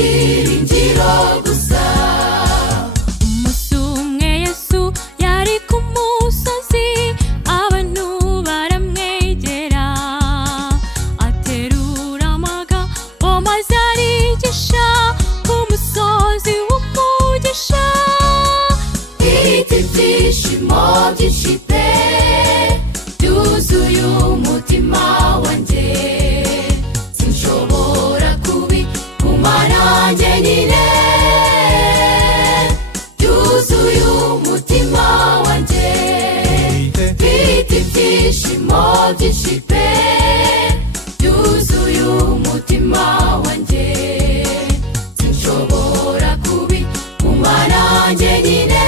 ibyiringiro gusa. Umunsi umwe Yesu yari ku musozi, abantu baramwegera, aterura amagambo maze arigisha ku musozi w'umugisha. Mfite ibyishimo byinshi pe, byuzuye umutima wanjye, sinshobora kubigumana njyenyine. Byuzuye umutima wanjye, mfite ibyishimo byinshi pe, byuzuye umutima wanjye, sinshobora kubigumana njyenyine.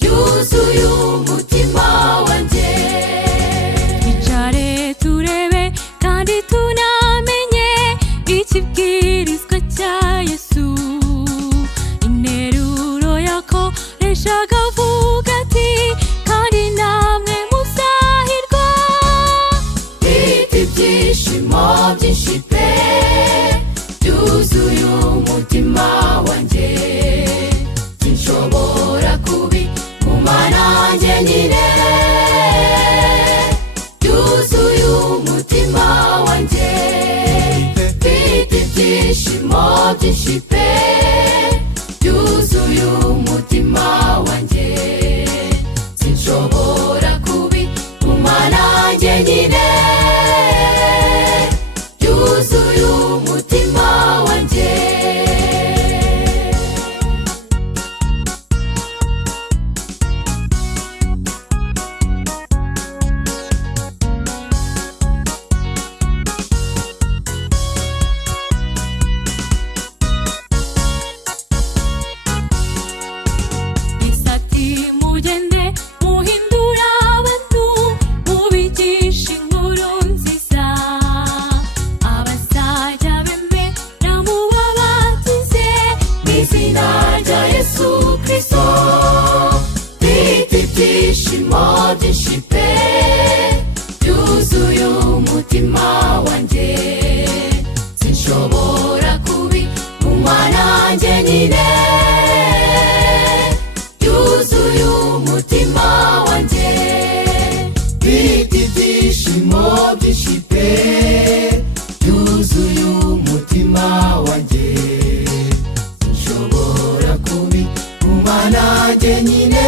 Byuzuye umutima wanjye. Twicare turebe kandi tunamenye ikibwirizwa cya Yesu. Interuro yakoreshaga avuga ati, kandi namwe muzahirwa. Mfite ibyishimo byinshi pe, byuzuye umutima wanjye, sinshobora kubigumana njyenyine. Byuzuye umutima wanjye, mfite ibyishimo byinshi pe, byuzuye umutima wanjye, sinshobora kubigumana njyenyine. Byuzuye umutima wanjye. Yesu ati, mugende muhindura abantu, mubigisha inkuru nziza. Abazajya bemera mubabatize Mu izina rya Yesu Kristo. Mfite ibyishimo byinshi pe, byuzuye umutima wanjye, sinshobora kubigumana njyenyine. Byuzuye umutima wanjye, mfite ibyishimo byinshi pe, byuzuye umutima wanjye, sinshobora kubigumana njyenyine.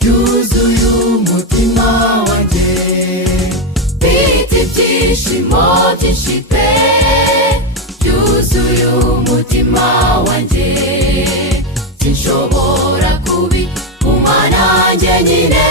Byuzuye umutima wanjye, mfite ibyishimo byinshi pe, byuzuye umutima wanjye, sinshobora kubigumana njyenyine.